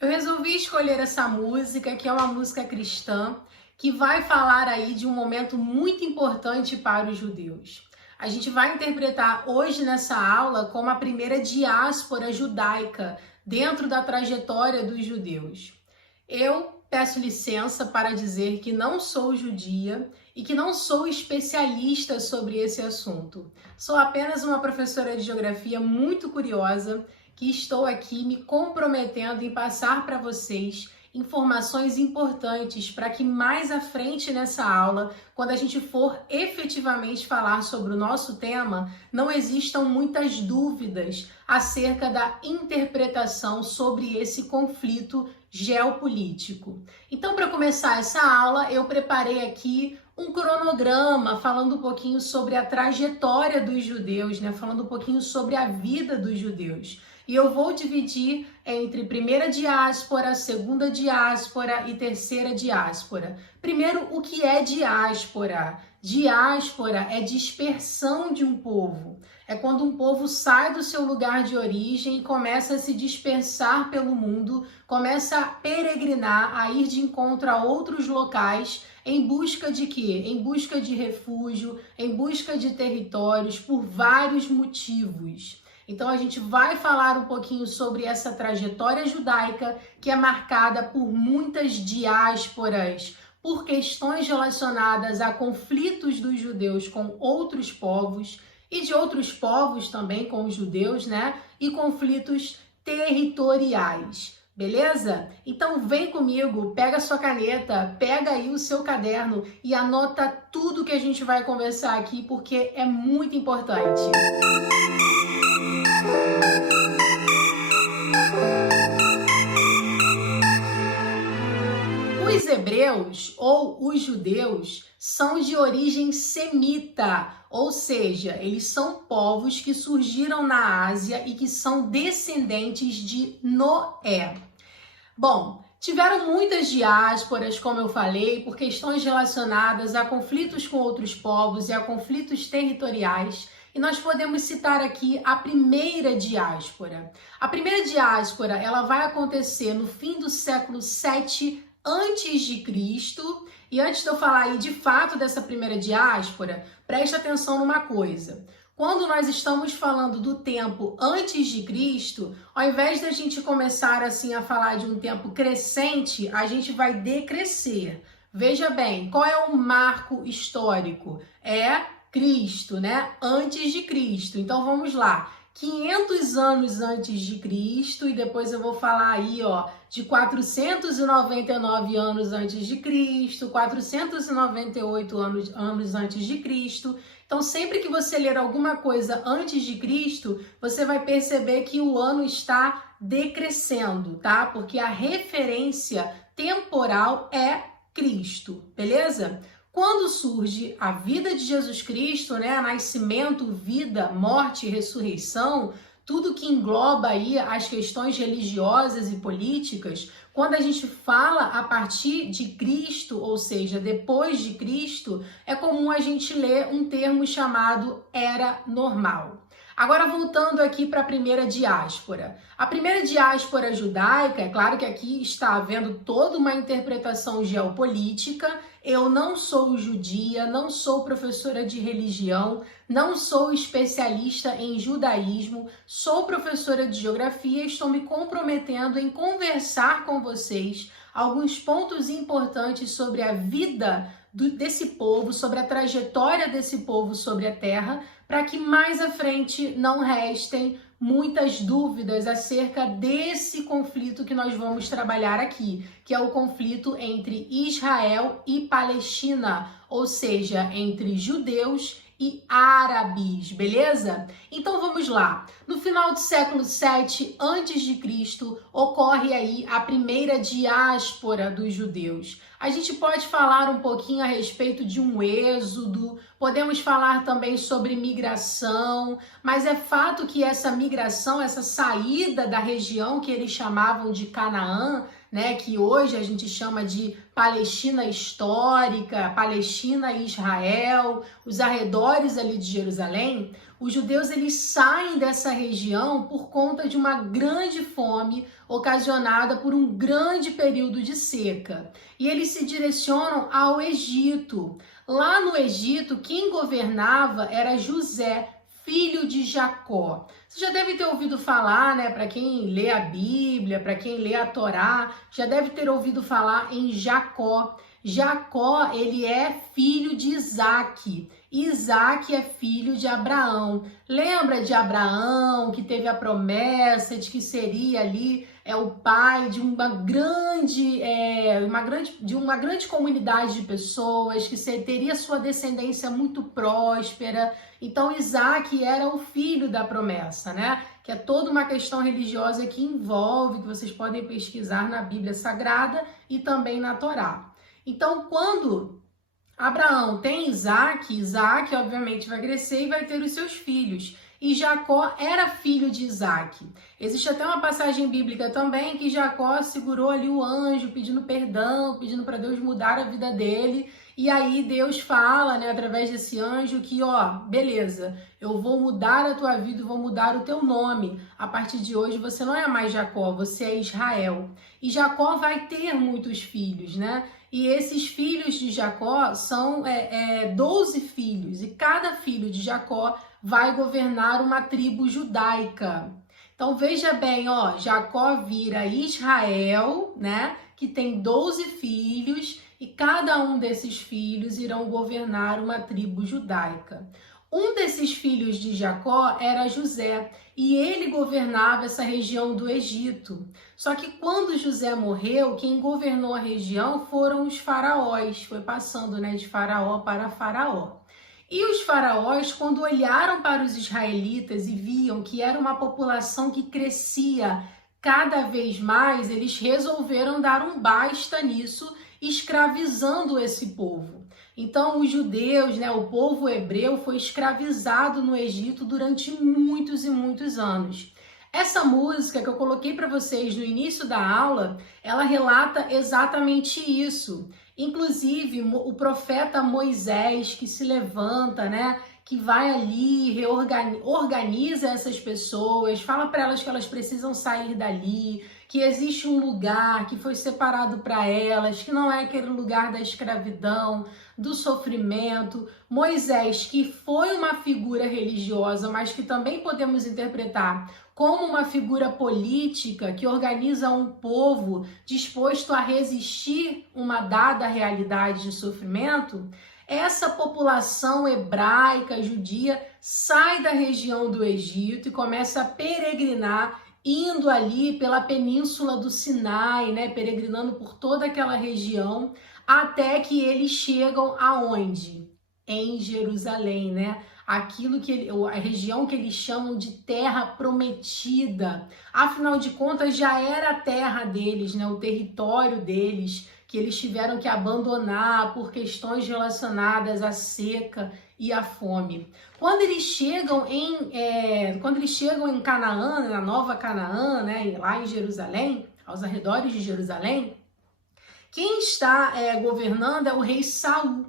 Eu resolvi escolher essa música, que é uma música cristã, que vai falar aí de um momento muito importante para os judeus. A gente vai interpretar hoje nessa aula como a primeira diáspora judaica dentro da trajetória dos judeus. Eu peço licença para dizer que não sou judia e que não sou especialista sobre esse assunto. Sou apenas uma professora de geografia muito curiosa que estou aqui me comprometendo em passar para vocês informações importantes para que mais à frente nessa aula, quando a gente for efetivamente falar sobre o nosso tema, não existam muitas dúvidas acerca da interpretação sobre esse conflito geopolítico. Então, para começar essa aula, eu preparei aqui um cronograma falando um pouquinho sobre a trajetória dos judeus, falando um pouquinho sobre a vida dos judeus. E eu vou dividir entre primeira diáspora, segunda diáspora e terceira diáspora. Primeiro, o que é diáspora? Diáspora é dispersão de um povo. É quando um povo sai do seu lugar de origem e começa a se dispersar pelo mundo, começa a peregrinar, a ir de encontro a outros locais em busca de quê? Em busca de refúgio, em busca de territórios, por vários motivos. Então a gente vai falar um pouquinho sobre essa trajetória judaica que é marcada por muitas diásporas, por questões relacionadas a conflitos dos judeus com outros povos e de outros povos também com os judeus, e conflitos territoriais. Beleza? Então vem comigo, pega a sua caneta, pega aí o seu caderno e anota tudo que a gente vai conversar aqui porque é muito importante. Os hebreus ou os judeus são de origem semita, ou seja, eles são povos que surgiram na Ásia e que são descendentes de Noé. Bom, tiveram muitas diásporas, como eu falei, por questões relacionadas a conflitos com outros povos e a conflitos territoriais. E nós podemos citar aqui a primeira diáspora. A primeira diáspora, ela vai acontecer no fim do século 7 antes de Cristo. E antes de eu falar aí de fato dessa primeira diáspora, preste atenção numa coisa. Quando nós estamos falando do tempo antes de Cristo, ao invés da gente começar assim a falar de um tempo crescente, a gente vai decrescer. Veja bem, qual é o marco histórico? É Cristo, Antes de Cristo. Então vamos lá. 500 anos antes de Cristo e depois eu vou falar aí, de 499 anos antes de Cristo, 498 anos antes de Cristo. Então, sempre que você ler alguma coisa antes de Cristo, você vai perceber que o ano está decrescendo, tá? Porque a referência temporal é Cristo, beleza? Quando surge a vida de Jesus Cristo, nascimento, vida, morte e ressurreição, tudo que engloba aí as questões religiosas e políticas, quando a gente fala a partir de Cristo, ou seja, depois de Cristo, é comum a gente ler um termo chamado Era Normal. Agora, voltando aqui para a primeira diáspora. A primeira diáspora judaica, é claro que aqui está havendo toda uma interpretação geopolítica. Eu não sou judia, não sou professora de religião, não sou especialista em judaísmo, sou professora de geografia e estou me comprometendo em conversar com vocês alguns pontos importantes sobre a vida desse povo, sobre a trajetória desse povo sobre a terra, para que mais à frente não restem muitas dúvidas acerca desse conflito que nós vamos trabalhar aqui, que é o conflito entre Israel e Palestina, ou seja, entre judeus e árabes, beleza? Então vamos lá. No final do século 7 a.C., ocorre aí a primeira diáspora dos judeus. A gente pode falar um pouquinho a respeito de um êxodo, podemos falar também sobre migração, mas é fato que essa migração, essa saída da região que eles chamavam de Canaã, né, que hoje a gente chama de Palestina histórica, Palestina e Israel, os arredores ali de Jerusalém, os judeus eles saem dessa região por conta de uma grande fome ocasionada por um grande período de seca. E eles se direcionam ao Egito. Lá no Egito, quem governava era José, filho de Jacó. Você já deve ter ouvido falar, né, para quem lê a Bíblia, para quem lê a Torá, já deve ter ouvido falar em Jacó. Jacó, ele é filho de Isaac. Isaac é filho de Abraão. Lembra de Abraão, que teve a promessa de que seria ali o pai de uma grande comunidade de pessoas, que teria sua descendência muito próspera. Então Isaac era o filho da promessa, né? Que é toda uma questão religiosa que envolve, que vocês podem pesquisar na Bíblia Sagrada e também na Torá. Então, quando Abraão tem Isaac, Isaac obviamente vai crescer e vai ter os seus filhos. E Jacó era filho de Isaac. Existe até uma passagem bíblica também que Jacó segurou ali o anjo pedindo perdão, pedindo para Deus mudar a vida dele. E aí Deus fala, né, através desse anjo que, beleza, eu vou mudar a tua vida, vou mudar o teu nome. A partir de hoje você não é mais Jacó, você é Israel. E Jacó vai ter muitos filhos, né? E esses filhos de Jacó são 12 filhos. E cada filho de Jacó vai governar uma tribo judaica. Então veja bem, Jacó vira Israel, né? Que tem 12 filhos e cada um desses filhos irão governar uma tribo judaica. Um desses filhos de Jacó era José e ele governava essa região do Egito. Só que quando José morreu, quem governou a região foram os faraós. Foi passando, né, de faraó para faraó. E os faraós, quando olharam para os israelitas e viam que era uma população que crescia cada vez mais, eles resolveram dar um basta nisso, escravizando esse povo. Então, os judeus, né, o povo hebreu, foi escravizado no Egito durante muitos e muitos anos. Essa música que eu coloquei para vocês no início da aula, ela relata exatamente isso. Inclusive, o profeta Moisés, que se levanta, né, que vai ali, organiza essas pessoas, fala para elas que elas precisam sair dali, que existe um lugar que foi separado para elas, que não é aquele lugar da escravidão, do sofrimento. Moisés, que foi uma figura religiosa, mas que também podemos interpretar como uma figura política que organiza um povo disposto a resistir uma dada realidade de sofrimento, essa população hebraica, judia, sai da região do Egito e começa a peregrinar, indo ali pela península do Sinai, né, peregrinando por toda aquela região, até que eles chegam aonde? Em Jerusalém, né? Aquilo que a região que eles chamam de terra prometida. Afinal de contas, já era a terra deles, né? O território deles, que eles tiveram que abandonar por questões relacionadas à seca e à fome. Quando eles chegam em Canaã, na Nova Canaã, né, lá em Jerusalém, aos arredores de Jerusalém, quem está governando é o rei Saul.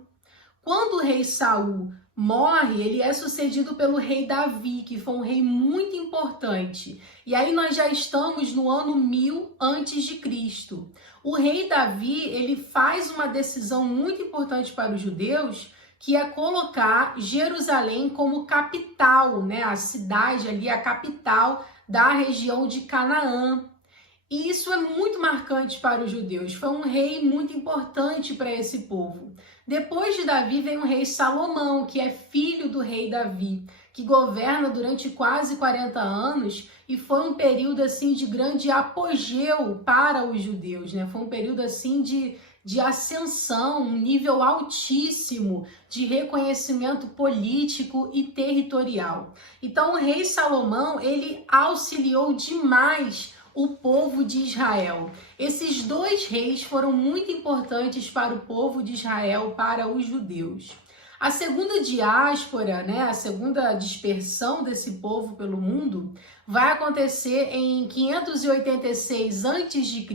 Quando o rei Saul morre, ele é sucedido pelo rei Davi, que foi um rei muito importante. E aí nós já estamos no ano 1000 antes de Cristo. O rei Davi, ele faz uma decisão muito importante para os judeus, que é colocar Jerusalém como capital, né? A cidade ali, a capital da região de Canaã. E isso é muito marcante para os judeus. Foi um rei muito importante para esse povo. Depois de Davi vem o rei Salomão, que é filho do rei Davi, que governa durante quase 40 anos e foi um período assim de grande apogeu para os judeus, né? Foi um período assim de ascensão, um nível altíssimo de reconhecimento político e territorial. Então o rei Salomão, ele auxiliou demais o povo de Israel. Esses dois reis foram muito importantes para o povo de Israel, para os judeus. A segunda diáspora, né, a segunda dispersão desse povo pelo mundo, vai acontecer em 586 a.C.,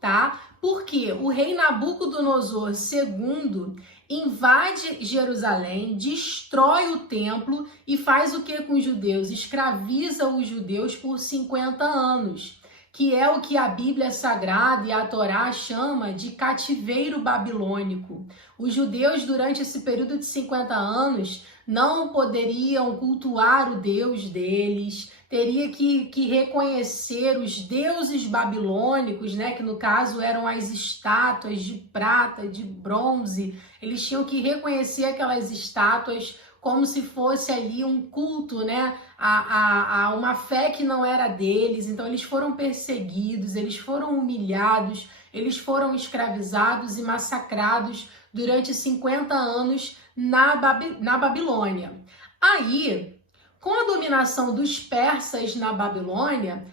tá? Porque o rei Nabucodonosor II invade Jerusalém, destrói o templo e faz o que com os judeus? Escraviza os judeus por 50 anos, que é o que a Bíblia Sagrada e a Torá chama de cativeiro babilônico. Os judeus, durante esse período de 50 anos, não poderiam cultuar o Deus deles, teria que reconhecer os deuses babilônicos, né, que no caso eram as estátuas de prata, de bronze. Eles tinham que reconhecer aquelas estátuas como se fosse ali um culto, né, a uma fé que não era deles. Então eles foram perseguidos, eles foram humilhados, eles foram escravizados e massacrados durante 50 anos na Babilônia. Aí, com a dominação dos persas na Babilônia,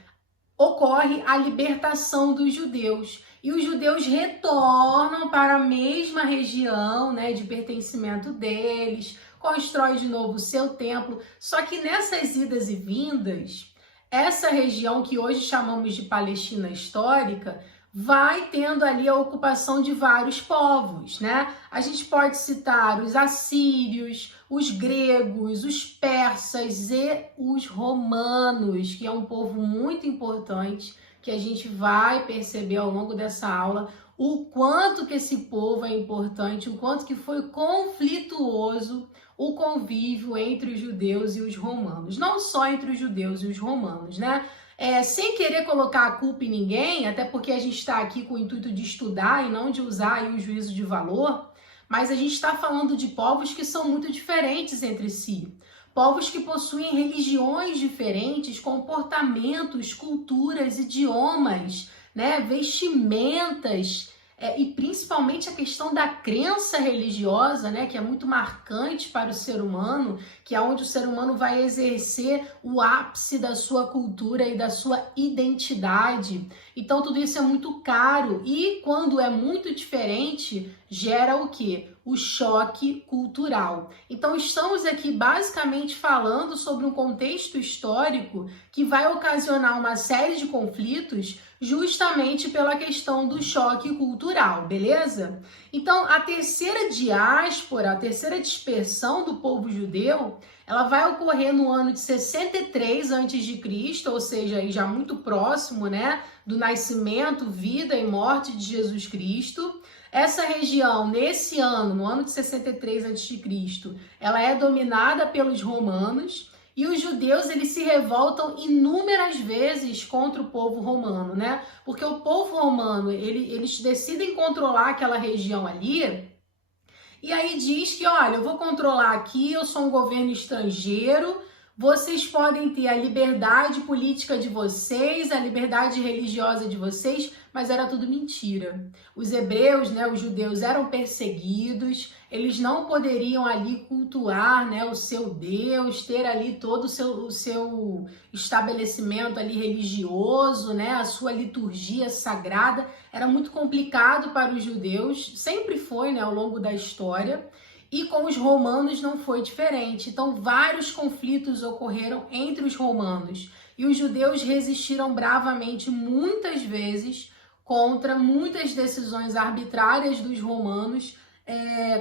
ocorre a libertação dos judeus. E os judeus retornam para a mesma região, né, de pertencimento deles, constrói de novo o seu templo. Só que nessas idas e vindas, essa região que hoje chamamos de Palestina histórica, vai tendo ali a ocupação de vários povos, né? A gente pode citar os assírios, os gregos, os persas e os romanos, que é um povo muito importante, que a gente vai perceber ao longo dessa aula o quanto que esse povo é importante, o quanto que foi conflituoso o convívio entre os judeus e os romanos. Não só entre os judeus e os romanos, né? Sem querer colocar a culpa em ninguém, até porque a gente está aqui com o intuito de estudar e não de usar aí o juízo de valor, mas a gente está falando de povos que são muito diferentes entre si. Povos que possuem religiões diferentes, comportamentos, culturas, idiomas, né, vestimentas, e principalmente a questão da crença religiosa, né, que é muito marcante para o ser humano, que é onde o ser humano vai exercer o ápice da sua cultura e da sua identidade. Então tudo isso é muito caro e quando é muito diferente, gera o quê? O choque cultural. Então estamos aqui basicamente falando sobre um contexto histórico que vai ocasionar uma série de conflitos justamente pela questão do choque cultural, beleza? Então a terceira diáspora, a terceira dispersão do povo judeu, ela vai ocorrer no ano de 63 a.C., ou seja, aí já muito próximo, né, do nascimento, vida e morte de Jesus Cristo. Essa região, nesse ano, no ano de 63 a.C., ela é dominada pelos romanos e os judeus, eles se revoltam inúmeras vezes contra o povo romano, né? Porque o povo romano, eles decidem controlar aquela região ali e aí diz que, olha, eu vou controlar aqui, eu sou um governo estrangeiro, vocês podem ter a liberdade política de vocês, a liberdade religiosa de vocês, mas era tudo mentira. Os hebreus, né, os judeus eram perseguidos, eles não poderiam ali cultuar, né, o seu Deus, ter ali todo o seu estabelecimento ali religioso, né, a sua liturgia sagrada. Era muito complicado para os judeus, sempre foi, né, ao longo da história. E com os romanos não foi diferente. Então, vários conflitos ocorreram entre os romanos. E os judeus resistiram bravamente muitas vezes contra muitas decisões arbitrárias dos romanos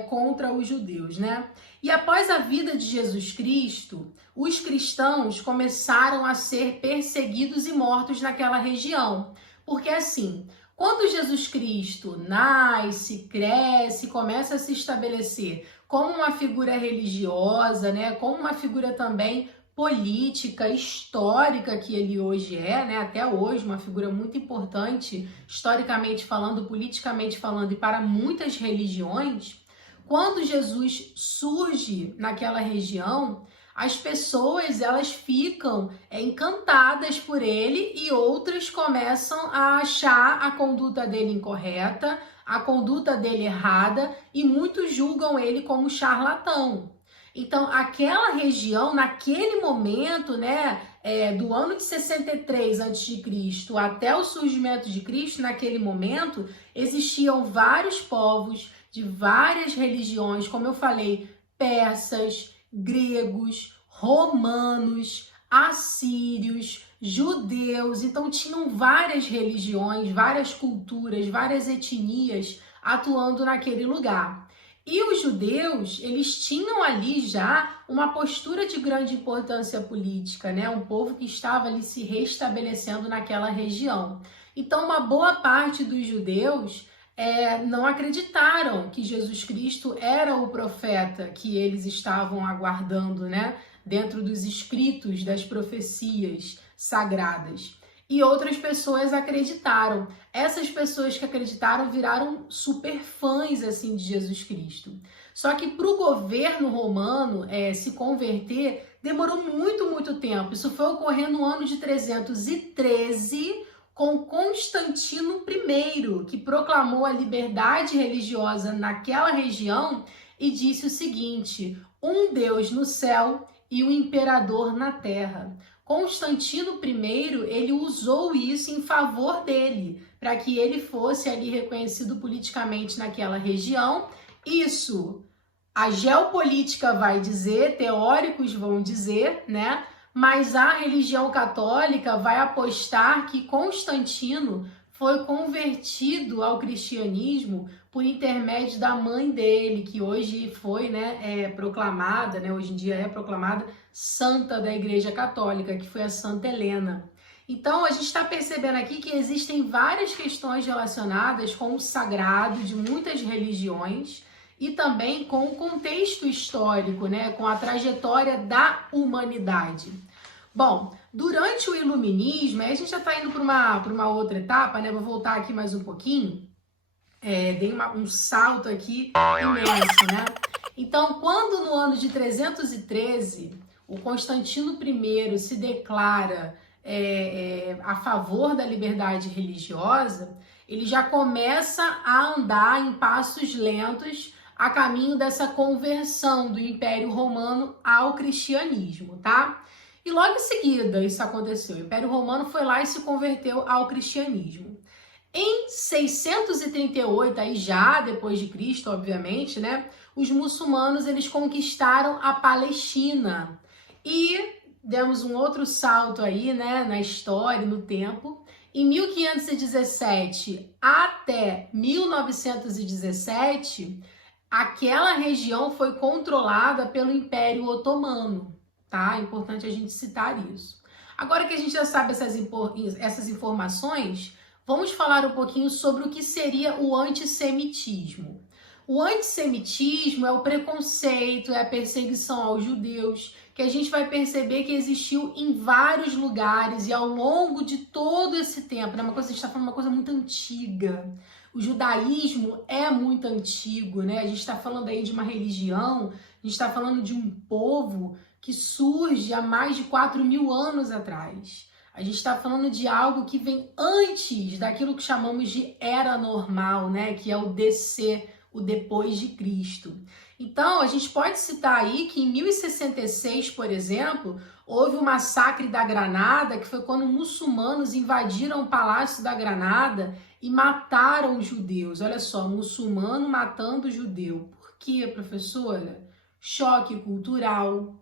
contra os judeus, né? E após a vida de Jesus Cristo, os cristãos começaram a ser perseguidos e mortos naquela região. Porque assim, quando Jesus Cristo nasce, cresce, começa a se estabelecer como uma figura religiosa, né? Como uma figura também política, histórica que ele hoje é, né? Até hoje, uma figura muito importante, historicamente falando, politicamente falando, e para muitas religiões. Quando Jesus surge naquela região, as pessoas elas ficam encantadas por ele e outras começam a achar a conduta dele incorreta, a conduta dele errada e muitos julgam ele como charlatão. Então, aquela região, naquele momento, né, do ano de 63 a.C. até o surgimento de Cristo, naquele momento, existiam vários povos de várias religiões, como eu falei, persas, gregos, romanos, assírios, judeus. Então, tinham várias religiões, várias culturas, várias etnias atuando naquele lugar. E os judeus, eles tinham ali já uma postura de grande importância política, né? Um povo que estava ali se restabelecendo naquela região. Então, uma boa parte dos judeus não acreditaram que Jesus Cristo era o profeta que eles estavam aguardando, né? Dentro dos escritos das profecias sagradas. E outras pessoas acreditaram. Essas pessoas que acreditaram viraram super fãs assim de Jesus Cristo. Só que para o governo romano se converter demorou muito tempo. Isso foi ocorrer no ano de 313 com Constantino I, que proclamou a liberdade religiosa naquela região e disse o seguinte: um Deus no céu e um imperador na terra. Constantino I, ele usou isso em favor dele, para que ele fosse ali reconhecido politicamente naquela região. Isso a geopolítica vai dizer, teóricos vão dizer, né? Mas a religião católica vai apostar que Constantino foi convertido ao cristianismo por intermédio da mãe dele, que hoje foi, proclamada, hoje em dia é proclamada santa da Igreja Católica, que foi a Santa Helena. Então, a gente está percebendo aqui que existem várias questões relacionadas com o sagrado de muitas religiões e também com o contexto histórico, né, com a trajetória da humanidade. Bom, durante o Iluminismo, a gente já está indo para uma outra etapa, né? Vou voltar aqui mais um pouquinho. Dei um salto aqui imenso, né? Então, quando no ano de 313 o Constantino I se declara a favor da liberdade religiosa, ele já começa a andar em passos lentos a caminho dessa conversão do Império Romano ao cristianismo, tá? E logo em seguida isso aconteceu. O Império Romano foi lá e se converteu ao cristianismo. Em 638, aí já depois de Cristo, obviamente, né? Os muçulmanos, eles conquistaram a Palestina. E demos um outro salto aí, né? Na história, no tempo. Em 1517 até 1917, aquela região foi controlada pelo Império Otomano. Tá? É importante a gente citar isso. Agora que a gente já sabe essas informações, vamos falar um pouquinho sobre o que seria o antissemitismo. O antissemitismo é o preconceito, é a perseguição aos judeus, que a gente vai perceber que existiu em vários lugares e ao longo de todo esse tempo. Né? A gente está falando uma coisa muito antiga. O judaísmo é muito antigo, né? A gente está falando aí de uma religião, a gente está falando de um povo que surge há mais de 4.000 anos atrás. A gente está falando de algo que vem antes daquilo que chamamos de era normal, né? Que é o DC, o depois de Cristo. Então, a gente pode citar aí que em 1066, por exemplo, houve o massacre da Granada, que foi quando muçulmanos invadiram o Palácio da Granada e mataram os judeus. Olha só, muçulmano matando judeu. Por quê, professora? Choque cultural.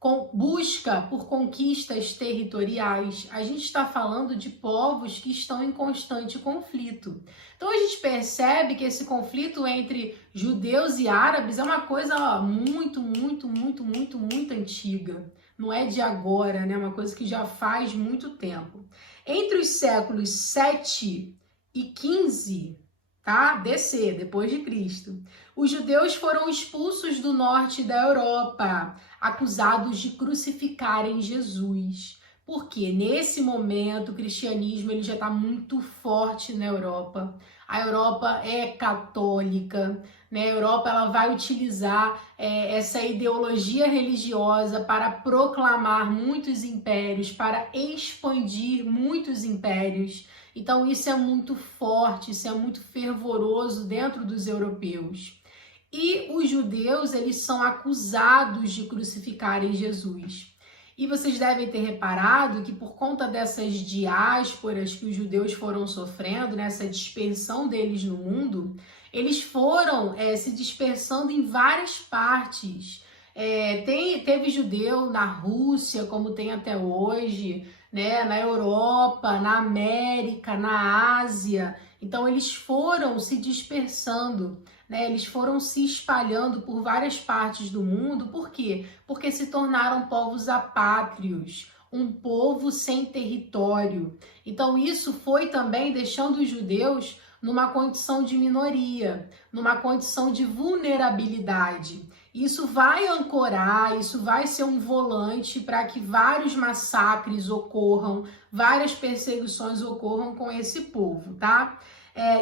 com busca por conquistas territoriais. A gente está falando de povos que estão em constante conflito. Então a gente percebe que esse conflito entre judeus e árabes é uma coisa muito antiga. Não é de agora, né? Uma coisa que já faz muito tempo. Entre os séculos 7 e 15, tá? DC, depois de Cristo, os judeus foram expulsos do norte da Europa, acusados de crucificarem Jesus. Porque nesse momento o cristianismo ele já está muito forte na Europa. A Europa é católica, né? A Europa ela vai utilizar essa ideologia religiosa para proclamar muitos impérios, para expandir muitos impérios. Então isso é muito forte, isso é muito fervoroso dentro dos europeus. E os judeus, eles são acusados de crucificarem Jesus. E vocês devem ter reparado que por conta dessas diásporas que os judeus foram sofrendo, nessa dispersão deles no mundo, eles foram se dispersando em várias partes. Teve judeu na Rússia, como tem até hoje, né? Na Europa, na América, na Ásia. Então eles foram se dispersando, né? Eles foram se espalhando por várias partes do mundo. Por quê? Porque se tornaram povos apátrios, um povo sem território. Então isso foi também deixando os judeus numa condição de minoria, numa condição de vulnerabilidade. Isso vai ancorar, isso vai ser um volante para que vários massacres ocorram, várias perseguições ocorram com esse povo, tá?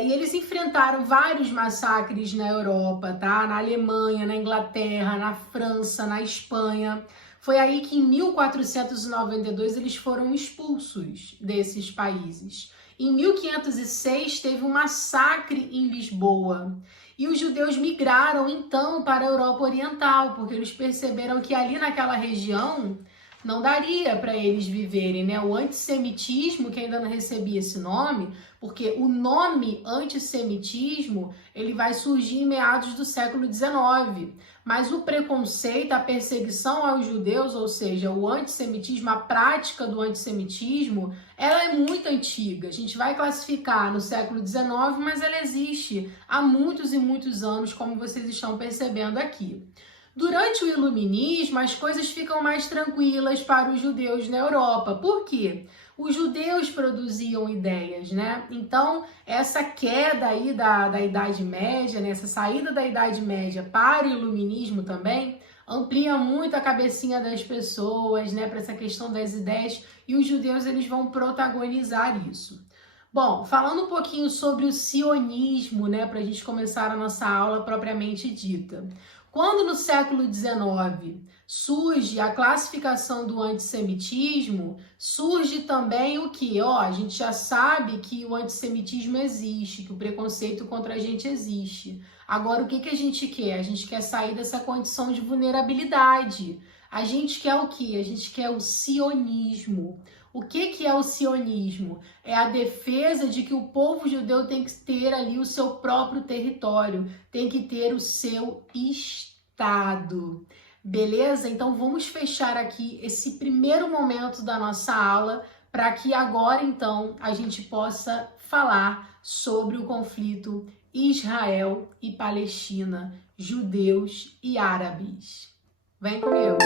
E eles enfrentaram vários massacres na Europa, tá? Na Alemanha, na Inglaterra, na França, na Espanha. Foi aí que em 1492 eles foram expulsos desses países. Em 1506 teve um massacre em Lisboa. E os judeus migraram então para a Europa Oriental, porque eles perceberam que ali naquela região não daria para eles viverem, né? O antissemitismo, que ainda não recebia esse nome, porque o nome antissemitismo, ele vai surgir em meados do século XIX. Mas o preconceito, a perseguição aos judeus, ou seja, o antissemitismo, a prática do antissemitismo, ela é muito antiga. A gente vai classificar no século XIX, mas ela existe há muitos e muitos anos, como vocês estão percebendo aqui. Durante o Iluminismo, as coisas ficam mais tranquilas para os judeus na Europa. Por quê? Os judeus produziam ideias, né? Então, essa queda aí da Idade Média, né? Essa saída da Idade Média para o Iluminismo também, amplia muito a cabecinha das pessoas, né? Para essa questão das ideias, e os judeus eles vão protagonizar isso. Bom, falando um pouquinho sobre o sionismo, né? Para a gente começar a nossa aula propriamente dita. Quando no século XIX surge a classificação do antissemitismo, surge também o que? A gente já sabe que o antissemitismo existe, que o preconceito contra a gente existe. Agora, o que a gente quer? A gente quer sair dessa condição de vulnerabilidade. A gente quer o quê? A gente quer o sionismo. O que é o sionismo? É a defesa de que o povo judeu tem que ter ali o seu próprio território, tem que ter o seu Estado. Beleza? Então vamos fechar aqui esse primeiro momento da nossa aula para que agora então a gente possa falar sobre o conflito Israel e Palestina, judeus e árabes. Vem comigo!